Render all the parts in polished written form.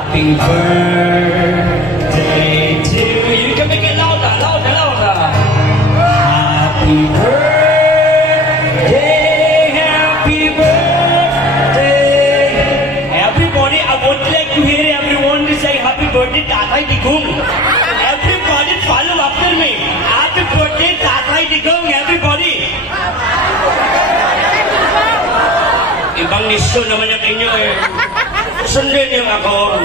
Happy birthday to you. You can make it louder, louder, louder. Happy birthday, happy birthday. Everybody, I would like to hear everyone to say happy birthday, Tatay Digong. Everybody follow after me. Happy birthday, Tatay Digong, everybody. Ibang nisyo naman yung inyo eh. Sundin yung ako.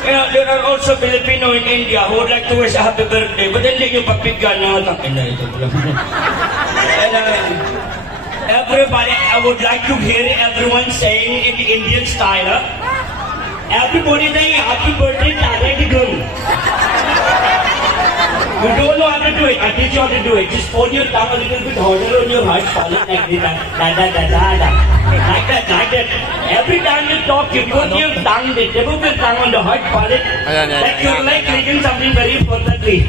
There are also Filipino in India who would like to wish a happy birthday, but hindi nyo papigyan na takina ito. And everybody, I would like to hear everyone saying in the Indian style, everybody saying happy birthday, Tatay Digong. You don't know how to do it. I teach you how to do it. Just hold your tongue a little bit harder on your heart, follow like this, like that. Every time you talk, you put your tongue, the tip of your tongue on the heart, follow it. Like you're like reading something very perfectly.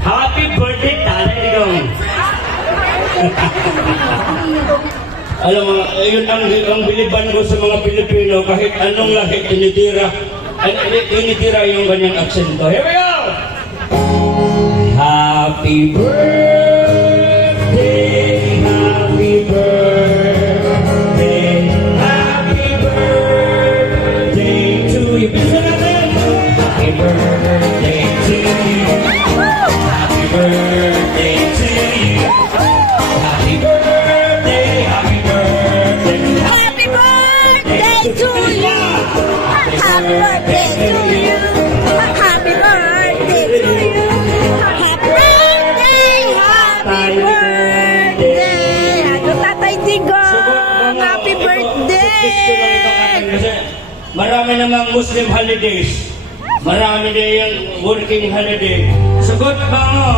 Happy birthday, Tatay Digong. Alam mo, yun ang biliban ko sa mga Pilipino, kahit anong lahi tinitira yung kanyang aksento. Here we go! Happy birthday, happy birthday, happy birthday to you. Happy birthday to you. Happy birthday to you. Happy birthday, happy birthday. Happy birthday to you. Happy birthday to you. Happy birthday to you. Happy birthday! Ano, Tatay Digong? Happy birthday! Kasi marami namang Muslim holidays. Marami din yung working holiday. Sagot ba mo?